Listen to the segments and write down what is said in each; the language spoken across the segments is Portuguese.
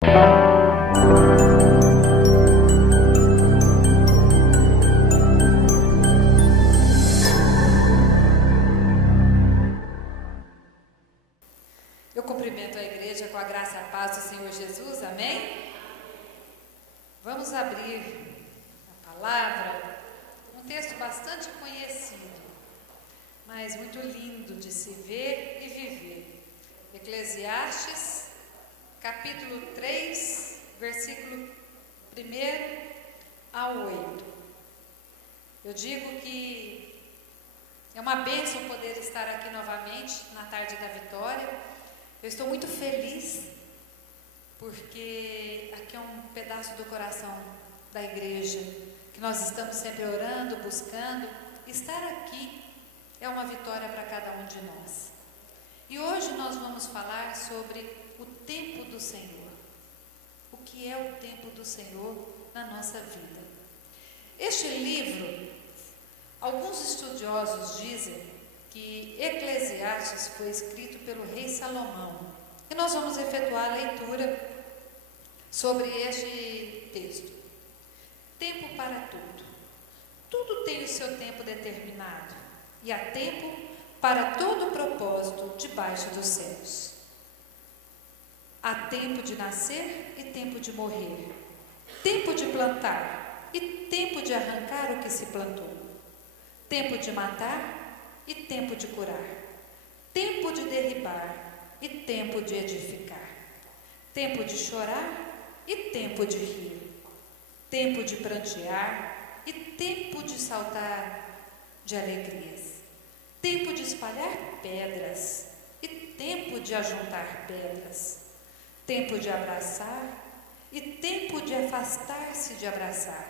Eu cumprimento a igreja com a graça e a paz do Senhor Jesus, amém? Vamos abrir a palavra, um texto bastante conhecido, mas muito lindo de se ver e viver. Eclesiastes, capítulo 3, versículo 1 a 8. Eu digo que é uma bênção poder estar aqui novamente na tarde da vitória. Eu estou muito feliz, porque aqui é um pedaço do coração da igreja, que nós estamos sempre orando, buscando. Estar aqui é uma vitória para cada um de nós. E hoje nós vamos falar sobre o tempo do Senhor. O que é o tempo do Senhor na nossa vida? Este livro, alguns estudiosos dizem que Eclesiastes foi escrito pelo rei Salomão. E nós vamos efetuar a leitura sobre este texto. Tempo para tudo. Tudo tem o seu tempo determinado, e há tempo para todo o propósito debaixo dos céus. Há tempo de nascer e tempo de morrer, tempo de plantar e tempo de arrancar o que se plantou, tempo de matar e tempo de curar, tempo de derribar e tempo de edificar, tempo de chorar e tempo de rir, tempo de prantear e tempo de saltar de alegrias, tempo de espalhar pedras e tempo de ajuntar pedras, tempo de abraçar e tempo de afastar-se de abraçar,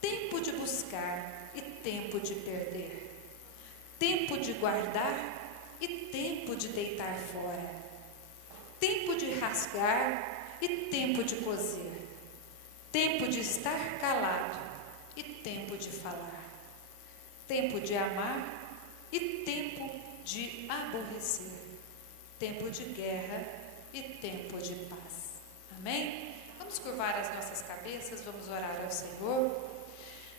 tempo de buscar e tempo de perder, tempo de guardar e tempo de deitar fora, tempo de rasgar e tempo de coser, tempo de estar calado e tempo de falar, tempo de amar e tempo de aborrecer, tempo de guerra e tempo de paz. Amém? Vamos curvar as nossas cabeças, vamos orar ao Senhor.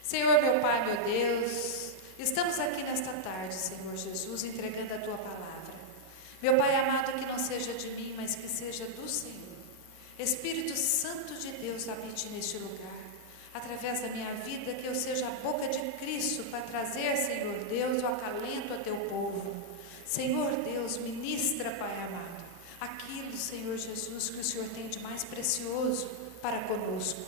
Senhor, meu Pai, meu Deus, estamos aqui nesta tarde, Senhor Jesus, entregando a Tua palavra. Meu Pai amado, que não seja de mim, mas que seja do Senhor. Espírito Santo de Deus, habite neste lugar. Através da minha vida, que eu seja a boca de Cristo para trazer, Senhor Deus, o acalento a Teu povo. Senhor Deus, ministra, Pai amado, aquilo, Senhor Jesus, que o Senhor tem de mais precioso para conosco.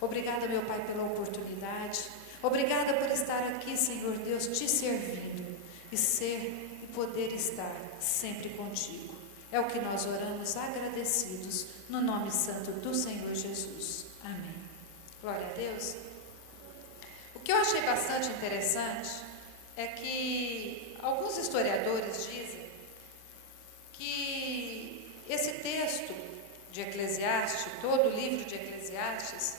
Obrigada, meu Pai, pela oportunidade. Obrigada por estar aqui, Senhor Deus, te servindo e ser e poder estar sempre contigo. É o que nós oramos agradecidos no nome santo do Senhor Jesus. Amém. Glória a Deus. O que eu achei bastante interessante é que alguns historiadores dizem que esse texto de Eclesiastes, todo o livro de Eclesiastes,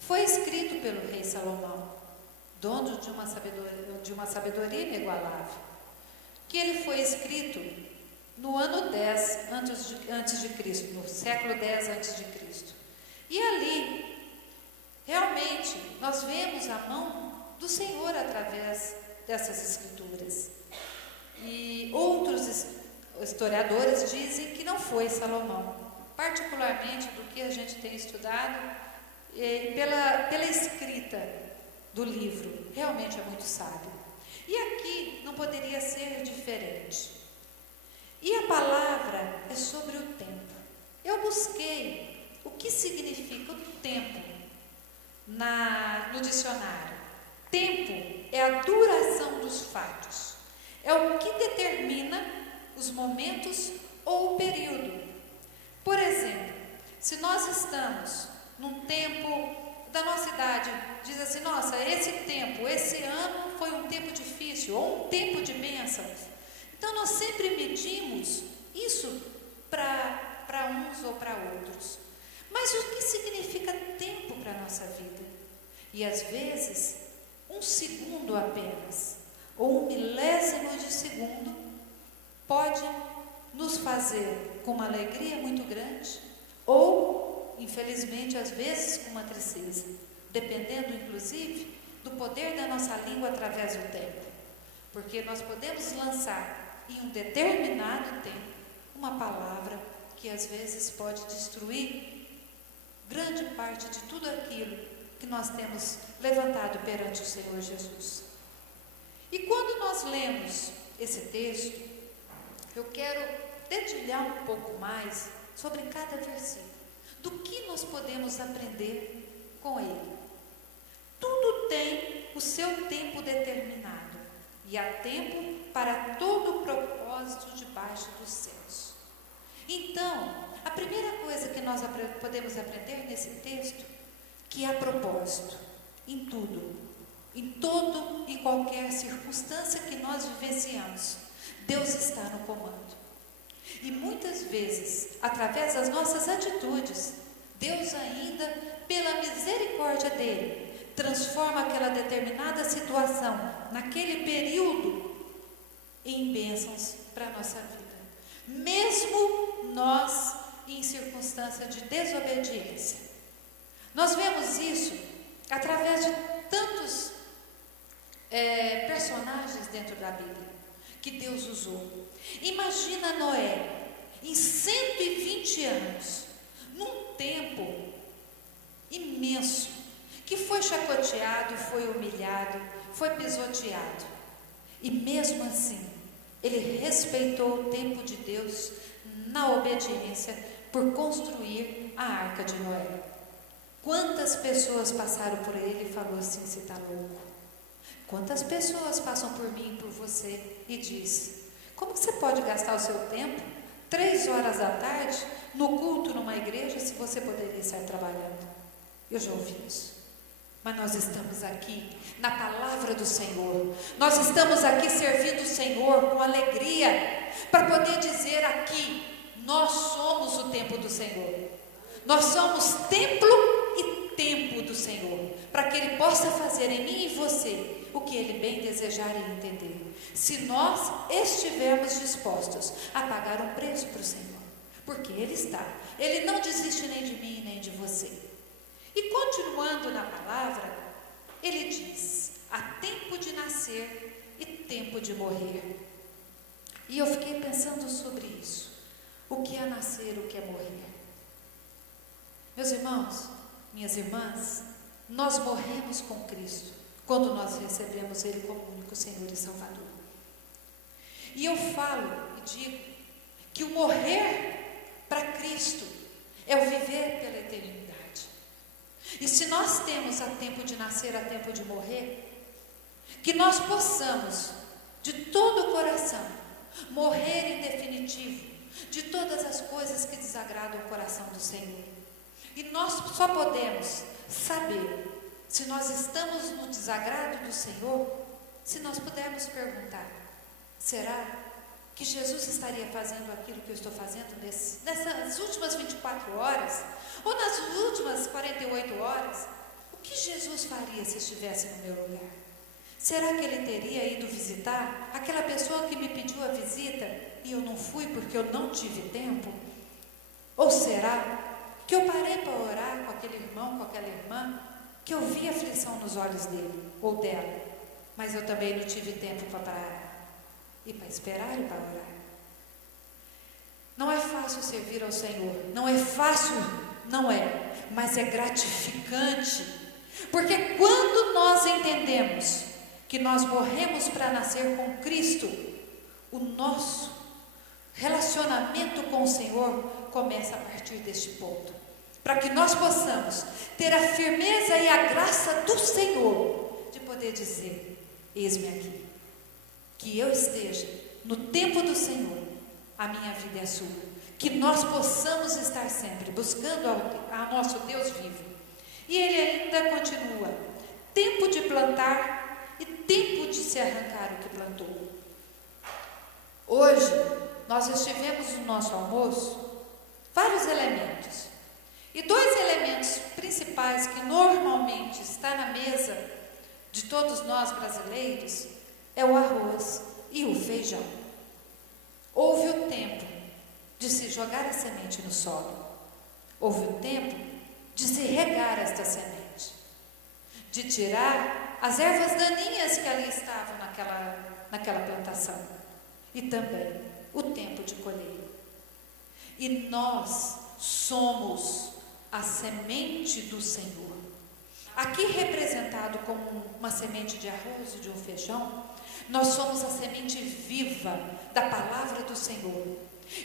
foi escrito pelo rei Salomão, dono de uma sabedoria inigualável, que ele foi escrito no ano 10 antes de Cristo, no século 10 antes de Cristo. E ali, realmente, nós vemos a mão do Senhor através dessas escrituras. E outros historiadores dizem que não foi Salomão, particularmente do que a gente tem estudado, pela escrita do livro, realmente é muito sábio. E aqui não poderia ser diferente. E a palavra é sobre o tempo. Eu busquei o que significa o tempo no dicionário. Tempo é a duração dos fatos, é o que determina os momentos ou o período. Por exemplo, se nós estamos num tempo da nossa idade, diz assim, nossa, esse tempo, esse ano foi um tempo difícil, ou um tempo de bênçãos. Então nós sempre medimos isso para uns ou para outros. Mas o que significa tempo para a nossa vida? E às vezes, um segundo apenas, ou um milésimo de segundo, pode nos fazer com uma alegria muito grande, ou infelizmente, às vezes com uma tristeza, dependendo inclusive do poder da nossa língua através do tempo, porque nós podemos lançar em um determinado tempo uma palavra que às vezes pode destruir grande parte de tudo aquilo que nós temos levantado perante o Senhor Jesus. E quando nós lemos esse texto, eu quero dedilhar um pouco mais sobre cada versículo, do que nós podemos aprender com ele. Tudo tem o seu tempo determinado, e há tempo para todo o propósito debaixo dos céus. Então, a primeira coisa que nós podemos aprender nesse texto, que há propósito em tudo, em todo e qualquer circunstância que nós vivenciamos, Deus está no comando. E muitas vezes, através das nossas atitudes, Deus ainda, pela misericórdia dele, transforma aquela determinada situação, naquele período, em bênçãos para a nossa vida. Mesmo nós em circunstância de desobediência. Nós vemos isso através de tantos personagens dentro da Bíblia que Deus usou. Imagina Noé, em 120 anos, num tempo imenso, que foi chacoteado, foi humilhado, foi pisoteado. E mesmo assim, ele respeitou o tempo de Deus na obediência por construir a arca de Noé. Quantas pessoas passaram por ele e falou assim: você está louco? Quantas pessoas passam por mim e por você e diz: como você pode gastar o seu tempo 3 horas da tarde no culto numa igreja se você poderia estar trabalhando? Eu já ouvi isso. Mas nós estamos aqui na palavra do Senhor. Nós estamos aqui servindo o Senhor com alegria, para poder dizer aqui: nós somos o templo do Senhor. Nós somos templo e tempo do Senhor, para que Ele possa fazer em mim e você o que Ele bem desejar e entender. Se nós estivermos dispostos a pagar um preço para o Senhor, porque Ele está. Ele não desiste nem de mim nem de você. E continuando na palavra, ele diz: há tempo de nascer e tempo de morrer. E eu fiquei pensando sobre isso. O que é nascer, o que é morrer? Meus irmãos, minhas irmãs, nós morremos com Cristo quando nós recebemos Ele como único Senhor e Salvador. E eu falo e digo que o morrer para Cristo é o viver pela eternidade. E se nós temos a tempo de nascer, a tempo de morrer, que nós possamos, de todo o coração, morrer em definitivo de todas as coisas que desagradam o coração do Senhor. E nós só podemos saber se nós estamos no desagrado do Senhor, se nós pudermos perguntar: será que Jesus estaria fazendo aquilo que eu estou fazendo nessas últimas 24 horas? Ou nas últimas 48 horas? O que Jesus faria se estivesse no meu lugar? Será que Ele teria ido visitar aquela pessoa que me pediu a visita e eu não fui porque eu não tive tempo? Ou será que eu parei para orar com aquele irmão, com aquela irmã, que eu vi a aflição nos olhos dele ou dela, mas eu também não tive tempo para parar e para esperar e para orar? Não é fácil servir ao Senhor, não é fácil, não é, mas é gratificante, porque quando nós entendemos que nós morremos para nascer com Cristo, o nosso relacionamento com o Senhor começa a partir deste ponto, para que nós possamos ter a firmeza e a graça do Senhor de poder dizer: eis-me aqui, que eu esteja no tempo do Senhor, a minha vida é sua, que nós possamos estar sempre buscando ao nosso Deus vivo. E ele ainda continua: tempo de plantar e tempo de se arrancar o que plantou. Hoje nós estivemos no nosso almoço vários elementos, e 2 elementos principais que normalmente está na mesa de todos nós brasileiros é o arroz e o feijão. Houve o tempo de se jogar a semente no solo, houve o tempo de se regar esta semente, de tirar as ervas daninhas que ali estavam naquela plantação, e também o tempo de colher. E nós somos a semente do Senhor. Aqui representado como uma semente de arroz e de um feijão, nós somos a semente viva da palavra do Senhor,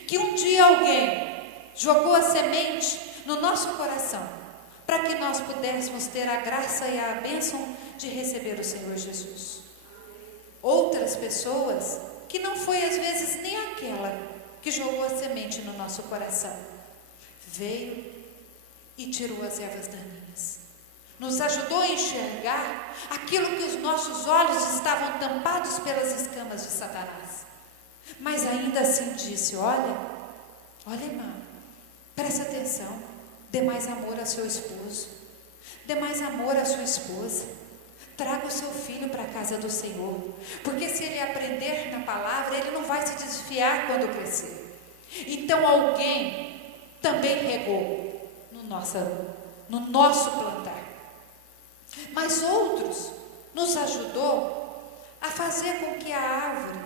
que um dia alguém jogou a semente no nosso coração, para que nós pudéssemos ter a graça e a bênção de receber o Senhor Jesus. Outras pessoas, que não foi às vezes nem aquela que jogou a semente no nosso coração, veio e tirou as ervas daninhas, nos ajudou a enxergar aquilo que os nossos olhos estavam tampados pelas escamas de Satanás, mas ainda assim disse: olha irmã, presta atenção, dê mais amor a seu esposo, dê mais amor à sua esposa, traga o seu filho para a casa do Senhor, porque se ele aprender na palavra, ele não vai se desfiar quando crescer. Então alguém também regou no nosso plantar, mas outros nos ajudou a fazer com que a árvore,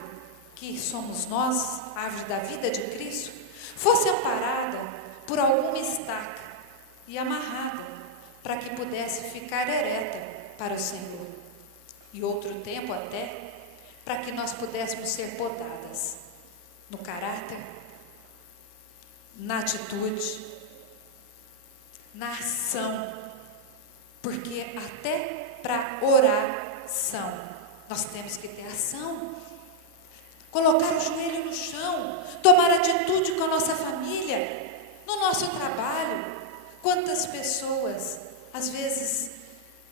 que somos nós, a árvore da vida de Cristo, fosse amparada por alguma estaca e amarrada, para que pudesse ficar ereta para o Senhor. E outro tempo até, para que nós pudéssemos ser podadas no caráter, na atitude, na ação, porque até para oração nós temos que ter ação, colocar o joelho no chão, tomar atitude com a nossa família, no nosso trabalho. Quantas pessoas às vezes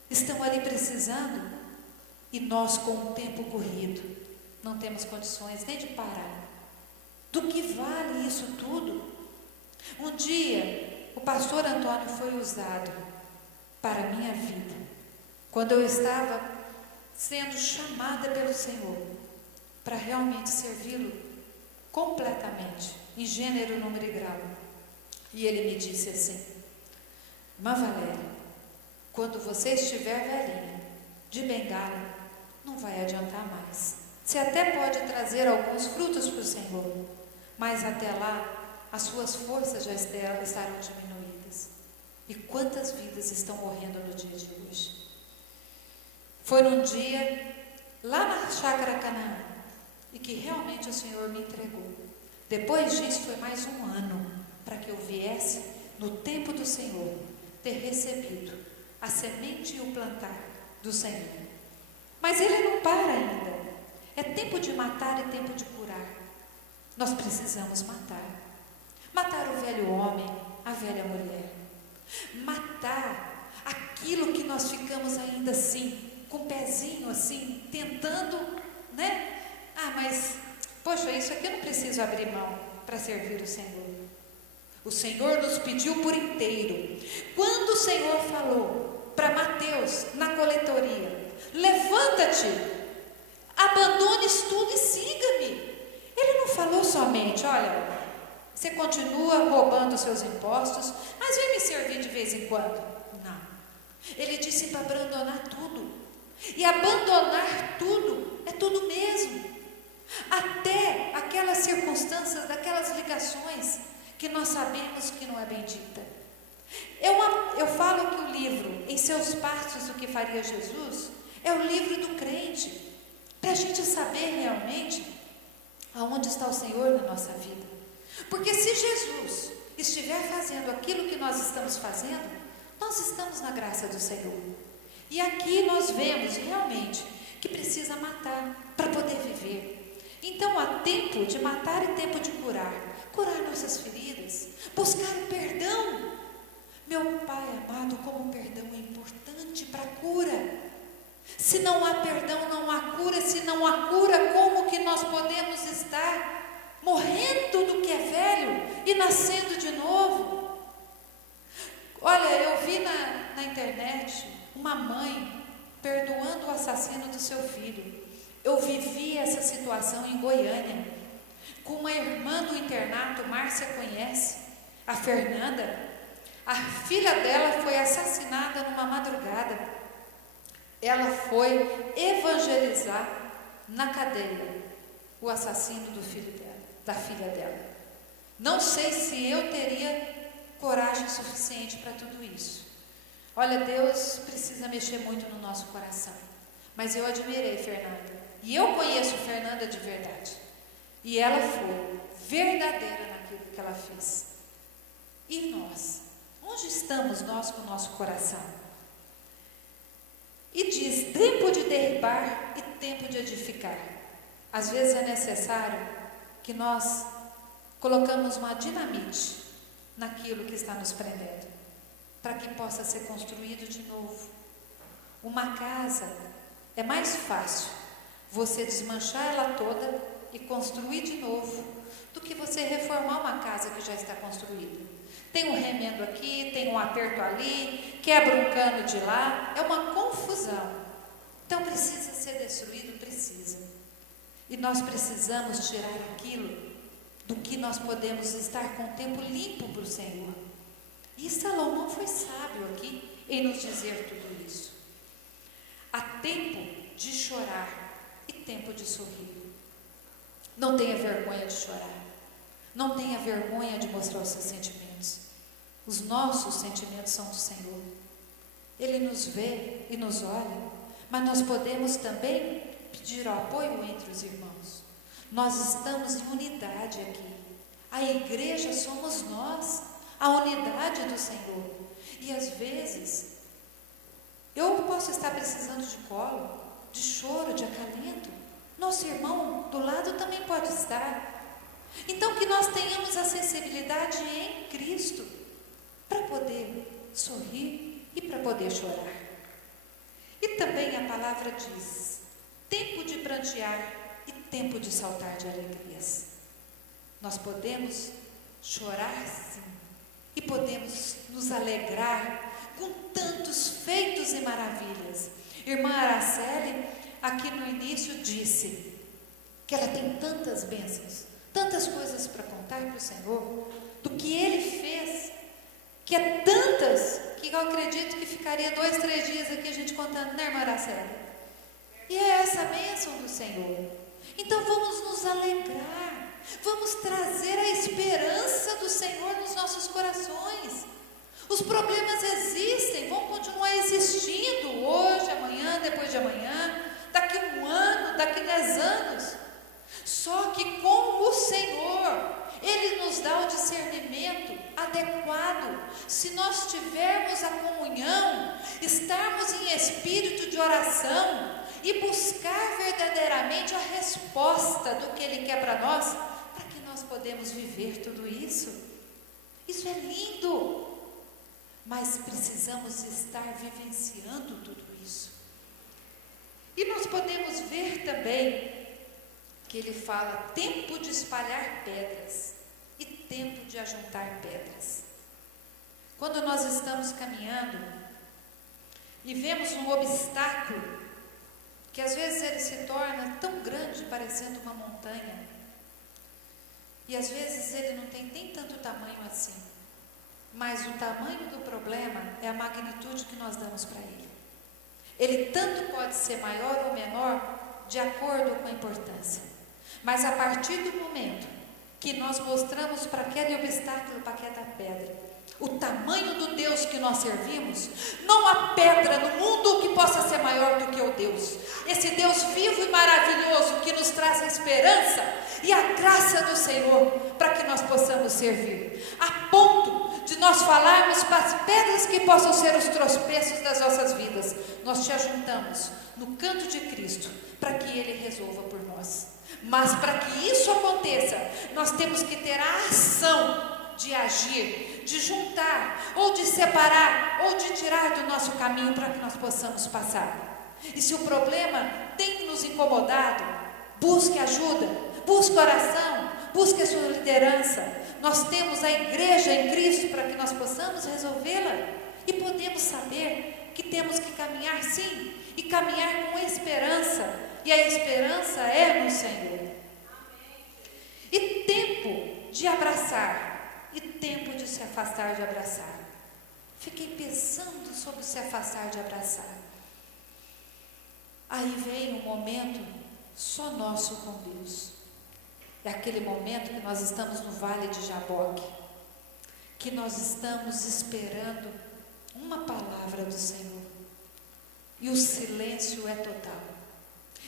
estão ali precisando, e nós, com o tempo corrido, não temos condições nem de parar. Do que vale isso tudo? Um dia o pastor Antônio foi usado para a minha vida, quando eu estava sendo chamada pelo Senhor para realmente servi-lo completamente, em gênero, número e grau. E ele me disse assim: irmã Valéria, quando você estiver velhinha, de bengala, não vai adiantar mais. Você até pode trazer alguns frutos para o Senhor, mas até lá as suas forças já estarão diminuídas. E quantas vidas estão morrendo no dia de hoje? Foi num dia lá na Chácara Canaã, e que realmente o Senhor me entregou. Depois disso foi mais um ano para que eu viesse, no tempo do Senhor, ter recebido a semente e o plantar do Senhor. Mas Ele não para ainda. É tempo de matar e tempo de curar. Nós precisamos matar. Matar o velho homem, a velha mulher. Matar aquilo que nós ficamos ainda assim, com o pezinho assim, tentando, né? Mas, poxa, isso aqui eu não preciso abrir mão para servir o Senhor. O Senhor nos pediu por inteiro. Quando o Senhor falou para Mateus, na coletoria: levanta-te, abandone tudo e siga-me. Ele não falou somente: olha, você continua roubando os seus impostos, mas vem me servir de vez em quando. Não. Ele disse para abandonar tudo. E abandonar tudo é tudo mesmo. Até aquelas circunstâncias, daquelas ligações que nós sabemos que não é bendita. Eu falo que o livro, Em Seus Passos, o que Faria Jesus, é o livro do crente, para a gente saber realmente aonde está o Senhor na nossa vida. Porque se Jesus estiver fazendo aquilo que nós estamos fazendo, nós estamos na graça do Senhor. E aqui nós vemos realmente que precisa matar para poder viver. Então há tempo de matar e tempo de curar. Curar nossas feridas, buscar o perdão. Meu Pai amado, como o perdão é importante para a cura. Se não há perdão, não há cura. Se não há cura, como que nós podemos estar morrendo do que é velho e nascendo de novo? Olha, eu vi na internet uma mãe perdoando o assassino do seu filho. Eu vivi essa situação em Goiânia, com uma irmã do internato, Márcia conhece, a Fernanda. A filha dela foi assassinada numa madrugada. Ela foi evangelizar na cadeia o assassino do filho dela, da filha dela. Não sei se eu teria coragem suficiente para tudo isso. Olha, Deus precisa mexer muito no nosso coração. Mas eu admirei Fernanda. E eu conheço Fernanda de verdade. E ela foi verdadeira naquilo que ela fez. E nós? Onde estamos nós com o nosso coração? E diz, tempo de derribar e tempo de edificar. Às vezes é necessário que nós colocamos uma dinamite naquilo que está nos prendendo, para que possa ser construído de novo. Uma casa, é mais fácil você desmanchar ela toda e construir de novo, do que você reformar uma casa que já está construída. Tem um remendo aqui, tem um aperto ali, quebra um cano de lá, é uma confusão. Então precisa ser destruído, precisa. E nós precisamos tirar aquilo do que nós podemos estar com o tempo limpo para o Senhor. E Salomão foi sábio aqui em nos dizer tudo isso. Há tempo de chorar e tempo de sorrir. Não tenha vergonha de chorar. Não tenha vergonha de mostrar os seus sentimentos. Os nossos sentimentos são do Senhor. Ele nos vê e nos olha, mas nós podemos também pedir o apoio entre os irmãos. Nós estamos em unidade aqui. A igreja somos nós, a unidade do Senhor. E às vezes, eu posso estar precisando de colo, de choro, de acalento. Nosso irmão do lado também pode estar. Então que nós tenhamos a sensibilidade em Cristo, para poder sorrir e para poder chorar. E também a palavra diz, tempo de prantear e tempo de saltar de alegrias. Nós podemos chorar sim, e podemos nos alegrar com tantos feitos e maravilhas. Irmã Araceli, aqui no início, disse que ela tem tantas bênçãos, tantas coisas para contar para o Senhor, do que Ele fez, que é tantas, que eu acredito que ficaria 2, 3 dias aqui a gente contando, né, irmã Araceli? E é essa bênção do Senhor. Então vamos nos alegrar, vamos trazer a esperança do Senhor nos nossos corações. Os problemas existem, vão continuar existindo hoje, amanhã, depois de amanhã, daqui 1 ano, daqui 10 anos. Só que com o Senhor, Ele nos dá o discernimento adequado. Se nós tivermos a comunhão, estarmos em espírito de oração e buscar verdadeiramente a resposta do que Ele quer para nós, para que nós podemos viver tudo isso. Isso é lindo, mas precisamos estar vivenciando tudo isso. E nós podemos ver também que ele fala tempo de espalhar pedras e tempo de ajuntar pedras. Quando nós estamos caminhando e vemos um obstáculo, que às vezes ele se torna tão grande, parecendo uma montanha, e às vezes ele não tem nem tanto tamanho assim, mas o tamanho do problema é a magnitude que nós damos para ele. Ele tanto pode ser maior ou menor de acordo com a importância, mas a partir do momento que nós mostramos para aquele obstáculo, para aquela pedra, o tamanho do Deus que nós servimos, não há pedra no mundo que possa ser maior do que o Deus, esse Deus vivo e maravilhoso que nos traz a esperança e a graça do Senhor para que nós possamos servir, a ponto de nós falarmos para as pedras que possam ser os tropeços das nossas vidas, nós te ajuntamos no canto de Cristo para que Ele resolva por nós. Mas para que isso aconteça, nós temos que ter a ação de agir, de juntar, ou de separar, ou de tirar do nosso caminho para que nós possamos passar. E se o problema tem nos incomodado, busque ajuda, busque oração, busque a sua liderança. Nós temos a igreja em Cristo para que nós possamos resolvê-la. E podemos saber que temos que caminhar sim, e caminhar com esperança. E a esperança é no Senhor. E tempo de abraçar e tempo de se afastar de abraçar. pensando sobre se afastar de abraçar. Aí vem um momento só nosso com Deus. É aquele momento que nós estamos no vale de Jaboque, que nós estamos esperando uma palavra do Senhor, e o silêncio é total,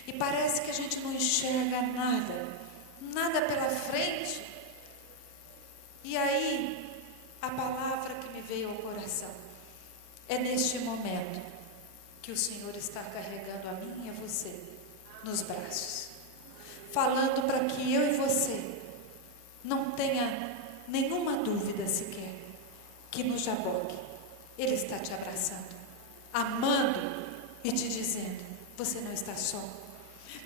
e parece que a gente não enxerga nada pela frente. E aí, a palavra que me veio ao coração, é neste momento que o Senhor está carregando a mim e a você nos braços, falando para que eu e você não tenha nenhuma dúvida sequer, que no Jaboque Ele está te abraçando, amando e te dizendo: você não está só.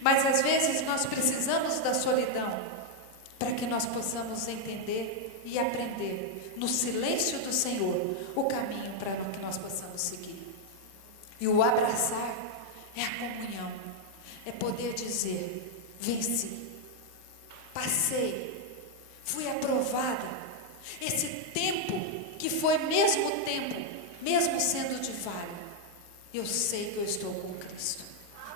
Mas às vezes nós precisamos da solidão para que nós possamos entender e aprender no silêncio do Senhor o caminho para que nós possamos seguir. E o abraçar é a comunhão, é poder dizer: venci, passei, fui aprovada. Esse tempo que foi mesmo tempo, mesmo sendo de vale, eu sei que eu estou com Cristo.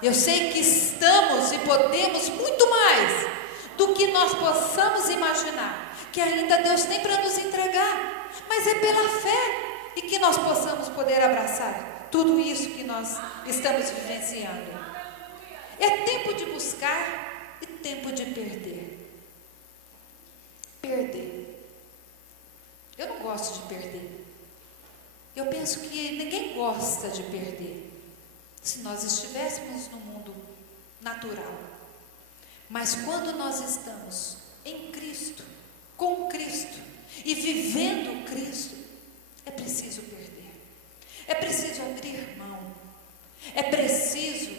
Eu sei que estamos e podemos muito mais do que nós possamos imaginar, que ainda Deus tem para nos entregar, mas é pela fé, e que nós possamos poder abraçar tudo isso que nós estamos vivenciando. É tempo de buscar e tempo de perder. Perder. Eu não gosto de perder. Eu penso que ninguém gosta de perder, se nós estivéssemos no mundo natural. Mas quando nós estamos em Cristo, com Cristo e vivendo Cristo, é preciso perder, é preciso abrir mão, é preciso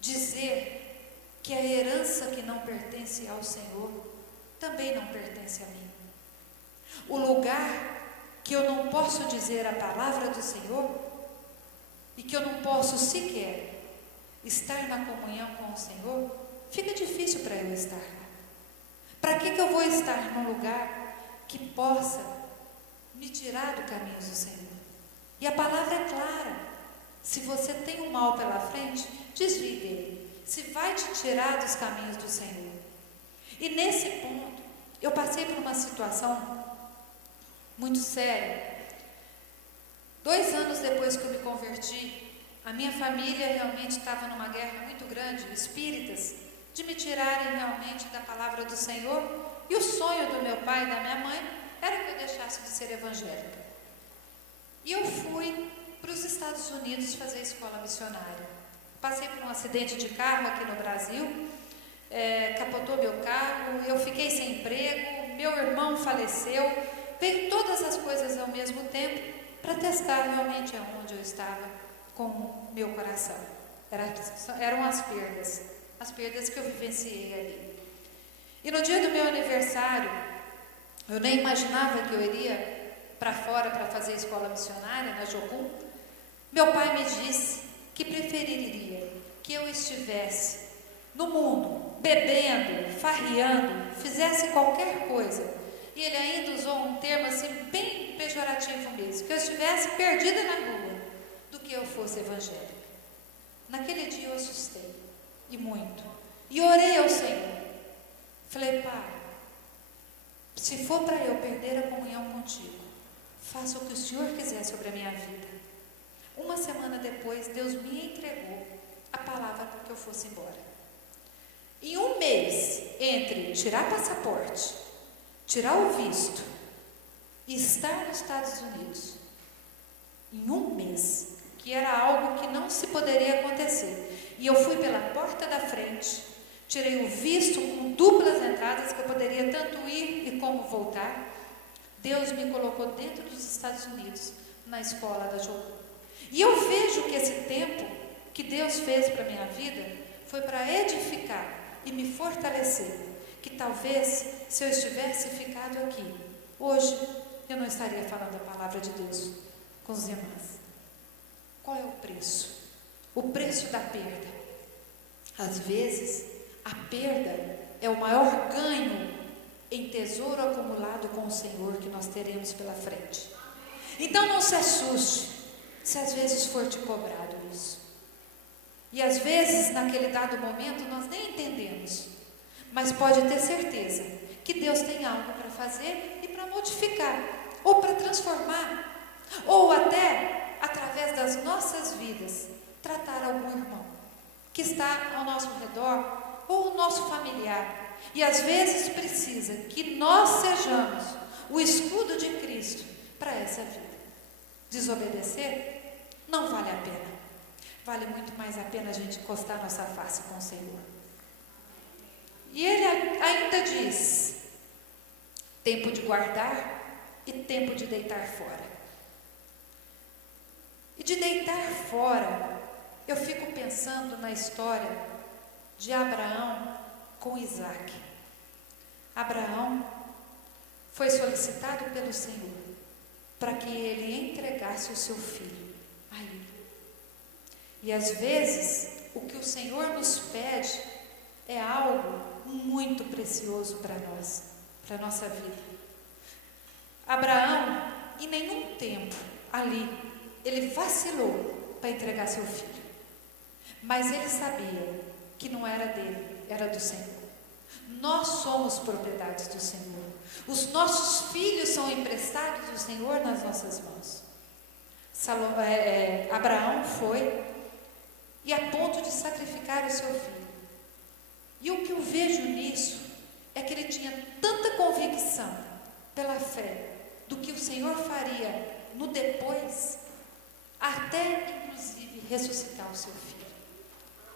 dizer que a herança que não pertence ao Senhor também não pertence a mim. O lugar que eu não posso dizer a palavra do Senhor e que eu não posso sequer estar na comunhão com o Senhor, fica difícil para eu estar lá. Para que eu vou estar num lugar que possa me tirar do caminho do Senhor? E a palavra é clara: se você tem um mal pela frente, desvie dele, se vai te tirar dos caminhos do Senhor. E nesse ponto, eu passei por uma situação muito séria. 2 anos depois que eu me converti, a minha família realmente estava numa guerra muito grande, espíritas, de me tirarem realmente da palavra do Senhor. E o sonho do meu pai e da minha mãe era que eu deixasse de ser evangélica. E eu fui para os Estados Unidos fazer escola missionária. Passei por um acidente de carro aqui no Brasil, capotou meu carro, eu fiquei sem emprego, meu irmão faleceu, veio todas as coisas ao mesmo tempo para testar realmente aonde eu estava com o meu coração. Eram as perdas que eu vivenciei ali. E no dia do meu aniversário, eu nem imaginava que eu iria para fora para fazer escola missionária na Jocum. Meu pai me disse que preferiria que eu estivesse no mundo, bebendo, farreando, fizesse qualquer coisa. E ele ainda usou um termo assim bem pejorativo mesmo, que eu estivesse perdida na rua, do que eu fosse evangélica. Naquele dia eu assustei, e muito, e orei ao Senhor. Falei: Pai, se for para eu perder a comunhão contigo, faça o que o Senhor quiser sobre a minha vida. Uma semana depois, Deus me entregou a palavra para que eu fosse embora. Em um mês, entre tirar passaporte, tirar o visto e estar nos Estados Unidos, em um mês, que era algo que não se poderia acontecer, e eu fui pela porta da frente, tirei o visto com duplas entradas, que eu poderia tanto ir e como voltar. Deus me colocou dentro dos Estados Unidos, na escola da Jocum. E eu vejo que esse tempo que Deus fez para a minha vida foi para edificar e me fortalecer, que talvez se eu estivesse ficado aqui, hoje eu não estaria falando a palavra de Deus com os irmãos. Qual é o preço? O preço da perda. Às vezes, a perda é o maior ganho em tesouro acumulado com o Senhor que nós teremos pela frente. Então não se assuste se às vezes for te cobrado isso. E às vezes, naquele dado momento, nós nem entendemos. Mas pode ter certeza que Deus tem algo para fazer e para modificar, ou para transformar, ou até, através das nossas vidas, tratar algum irmão que está ao nosso redor, ou o nosso familiar. E às vezes precisa que nós sejamos o escudo de Cristo para essa vida. Desobedecer não vale a pena. Vale muito mais a pena a gente encostar nossa face com o Senhor. E ele ainda diz: tempo de guardar e tempo de deitar fora. E de deitar fora, eu fico pensando na história de Abraão com Isaac. Abraão foi solicitado pelo Senhor para que ele entregasse o seu filho a ele. E às vezes, o que o Senhor nos pede é algo muito precioso para nós, para a nossa vida. Abraão, em nenhum tempo ali, ele vacilou para entregar seu filho. Mas ele sabia que não era dele, era do Senhor. Nós somos propriedades do Senhor. Os nossos filhos são emprestados do Senhor nas nossas mãos. Abraão foi e a ponto de sacrificar o seu filho. E o que eu vejo nisso é que ele tinha tanta convicção pela fé do que o Senhor faria no depois, até inclusive ressuscitar o seu filho.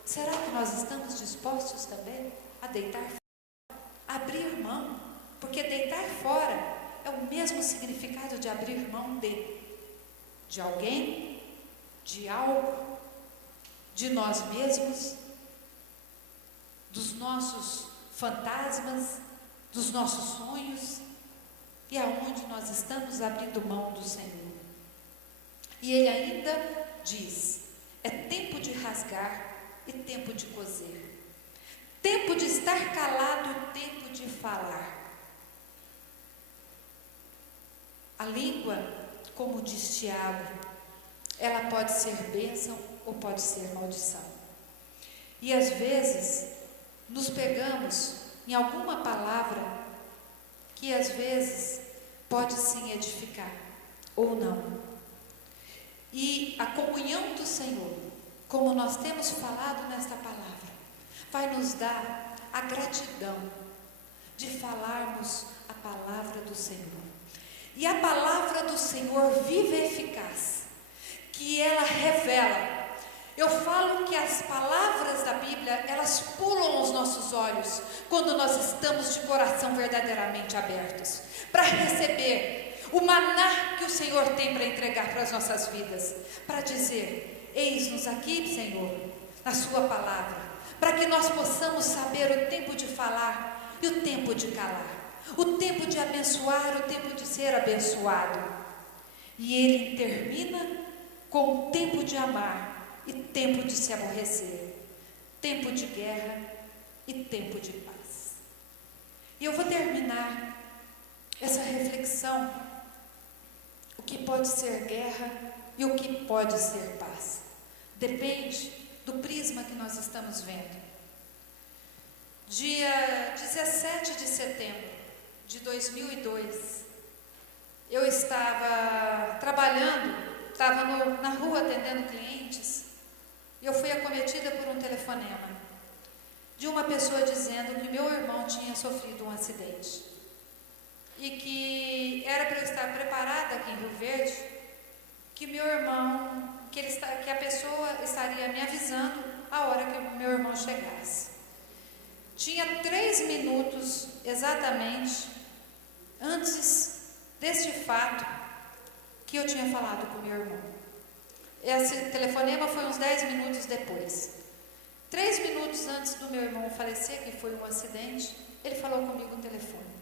Será que nós estamos dispostos também a deitar fora, abrir mão? Porque deitar fora é o mesmo significado de abrir mão de alguém, de algo, de nós mesmos, dos nossos fantasmas, dos nossos sonhos, e aonde nós estamos abrindo mão do Senhor. E ele ainda diz: é tempo de rasgar e tempo de coser, tempo de estar calado e tempo de falar. A língua, como diz Tiago, ela pode ser bênção ou pode ser maldição. E às vezes nos pegamos em alguma palavra que às vezes pode sim edificar ou não. E a comunhão do Senhor, como nós temos falado nesta palavra, vai nos dar a gratidão de falarmos a palavra do Senhor. E a palavra do Senhor viva e eficaz, que ela revela. Eu falo que as palavras da Bíblia, elas pulam aos nossos olhos quando nós estamos de coração verdadeiramente abertos para receber o maná que o Senhor tem para entregar para as nossas vidas, para dizer: eis-nos aqui, Senhor, na sua palavra, para que nós possamos saber o tempo de falar e o tempo de calar, o tempo de abençoar, o tempo de ser abençoado. E ele termina com o tempo de amar e tempo de se aborrecer, tempo de guerra e tempo de paz. E eu vou terminar essa reflexão, o que pode ser guerra e o que pode ser paz. Depende do prisma que nós estamos vendo. Dia 17 de setembro de 2002, eu estava trabalhando, estava na rua atendendo clientes, e eu fui acometida por um telefonema de uma pessoa dizendo que meu irmão tinha sofrido um acidente e que era para eu estar preparada aqui em Rio Verde, que meu irmão, que a pessoa estaria me avisando a hora que o meu irmão chegasse. Tinha 3 minutos exatamente antes deste fato que eu tinha falado com meu irmão. Esse telefonema foi uns 10 minutos depois. 3 minutos antes do meu irmão falecer, que foi um acidente, ele falou comigo no telefone.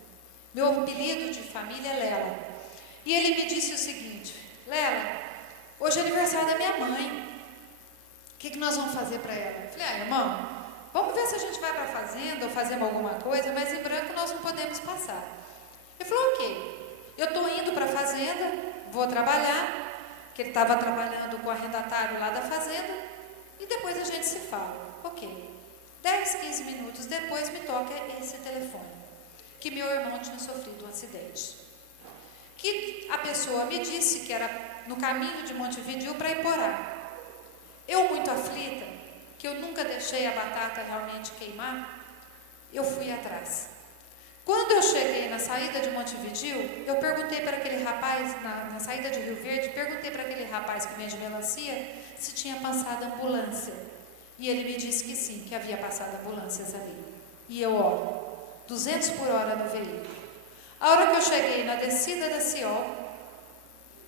Meu apelido de família é Lela. E ele me disse o seguinte: Lela, hoje é aniversário da minha mãe. O que nós vamos fazer para ela? Eu falei: irmão, vamos ver se a gente vai para a fazenda ou fazemos alguma coisa, mas em branco nós não podemos passar. Ele falou: ok, eu estou indo para a fazenda, vou trabalhar, que ele estava trabalhando com o arrendatário lá da fazenda, e depois a gente se fala. Ok. 10, 15 minutos depois me toca esse telefone, que meu irmão tinha sofrido um acidente. Que a pessoa me disse que era no caminho de Montevidéu para Iporá. Eu, muito aflita, que eu nunca deixei a batata realmente queimar, eu fui atrás. Quando eu cheguei na saída de Montevidéu, eu perguntei para aquele rapaz, na saída de Rio Verde, perguntei para aquele rapaz que vende melancia se tinha passado ambulância. E ele me disse que sim, que havia passado ambulâncias ali. E eu, 200 por hora no veículo. A hora que eu cheguei na descida da Ciol,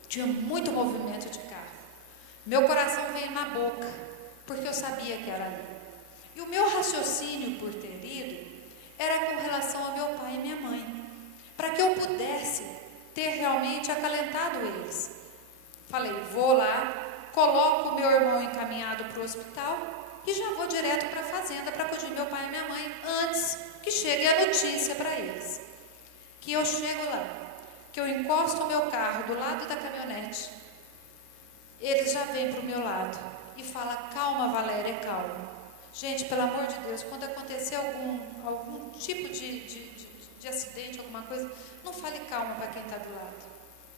tinha muito movimento de carro. Meu coração veio na boca, porque eu sabia que era ali. E o meu raciocínio por ter ido era com relação ao meu pai e minha mãe, para que eu pudesse ter realmente acalentado eles. Falei, vou lá, coloco o meu irmão encaminhado para o hospital e já vou direto para a fazenda para acudir meu pai e minha mãe antes que chegue a notícia para eles. Que eu chego lá, que eu encosto o meu carro do lado da caminhonete, eles já vêm para o meu lado e falam, calma Valéria, calma. Gente, pelo amor de Deus, quando acontecer algum tipo de acidente, alguma coisa, não fale calma para quem está do lado.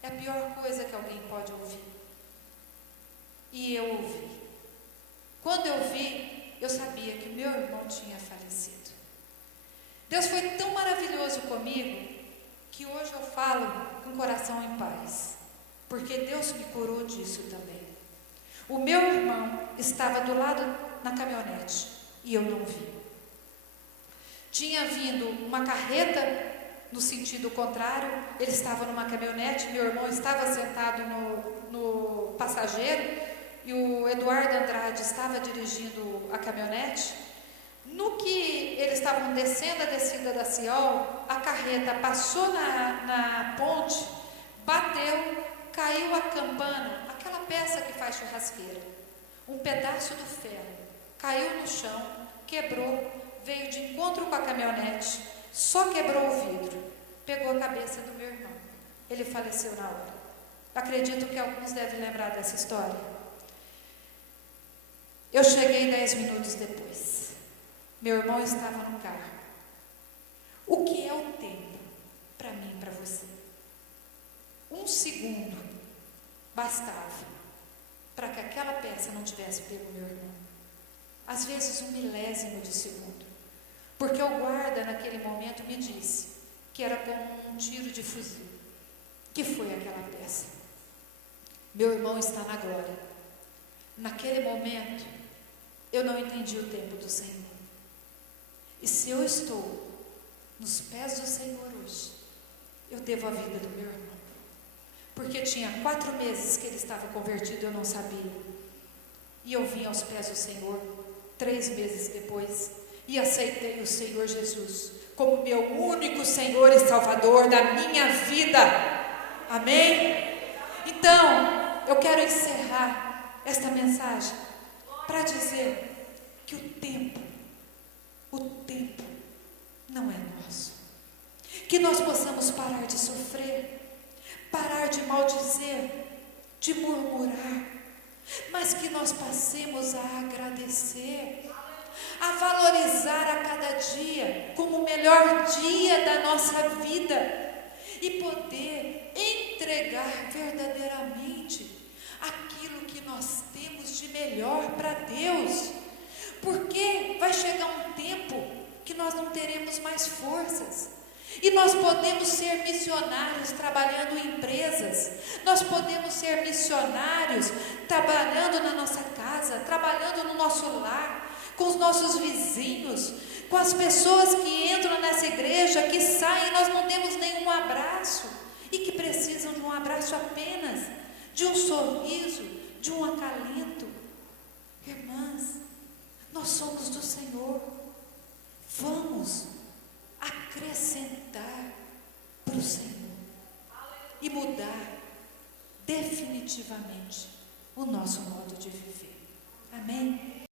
É a pior coisa que alguém pode ouvir. E eu ouvi. Quando eu vi, eu sabia que meu irmão tinha falecido. Deus foi tão maravilhoso comigo, que hoje eu falo com o coração em paz, porque Deus me curou disso também. O meu irmão estava do lado na caminhonete e eu não vi. Tinha vindo uma carreta no sentido contrário, ele estava numa caminhonete, meu irmão estava sentado no passageiro e o Eduardo Andrade estava dirigindo a caminhonete. No que eles estavam descendo a descida da Ciol, a carreta passou na ponte, bateu, caiu a campana, aquela peça que faz churrasqueira, um pedaço do ferro, caiu no chão, quebrou, veio de encontro com a caminhonete, só quebrou o vidro, pegou a cabeça do meu irmão, ele faleceu na hora. Acredito que alguns devem lembrar dessa história. Eu cheguei 10 minutos depois. Meu irmão estava no carro. O que é o tempo para mim e para você? 1 segundo bastava para que aquela peça não tivesse pego meu irmão. Às vezes 1 milésimo de segundo. Porque o guarda naquele momento me disse que era como um tiro de fuzil. Que foi aquela peça? Meu irmão está na glória. Naquele momento, eu não entendi o tempo do Senhor. E se eu estou nos pés do Senhor hoje, eu devo a vida do meu irmão. Porque tinha 4 meses que ele estava convertido, eu não sabia. E eu vim aos pés do Senhor 3 meses depois e aceitei o Senhor Jesus como meu único Senhor e Salvador da minha vida. Amém? Então, eu quero encerrar esta mensagem para dizer que o tempo não é nosso. Que nós possamos parar de sofrer, parar de maldizer, de murmurar, mas que nós passemos a agradecer, a valorizar a cada dia como o melhor dia da nossa vida e poder entregar verdadeiramente aquilo que nós temos de melhor para Deus, porque vai chegar um tempo que nós não teremos mais forças. E nós podemos ser missionários trabalhando em empresas, nós podemos ser missionários trabalhando na nossa casa, trabalhando no nosso lar, com os nossos vizinhos, com as pessoas que entram nessa igreja, que saem, nós não temos nenhum abraço, e que precisam de um abraço apenas, de um sorriso, de um acalento. Irmãs, nós somos do Senhor, vamos acrescentar para o Senhor e mudar definitivamente o nosso modo de viver. Amém?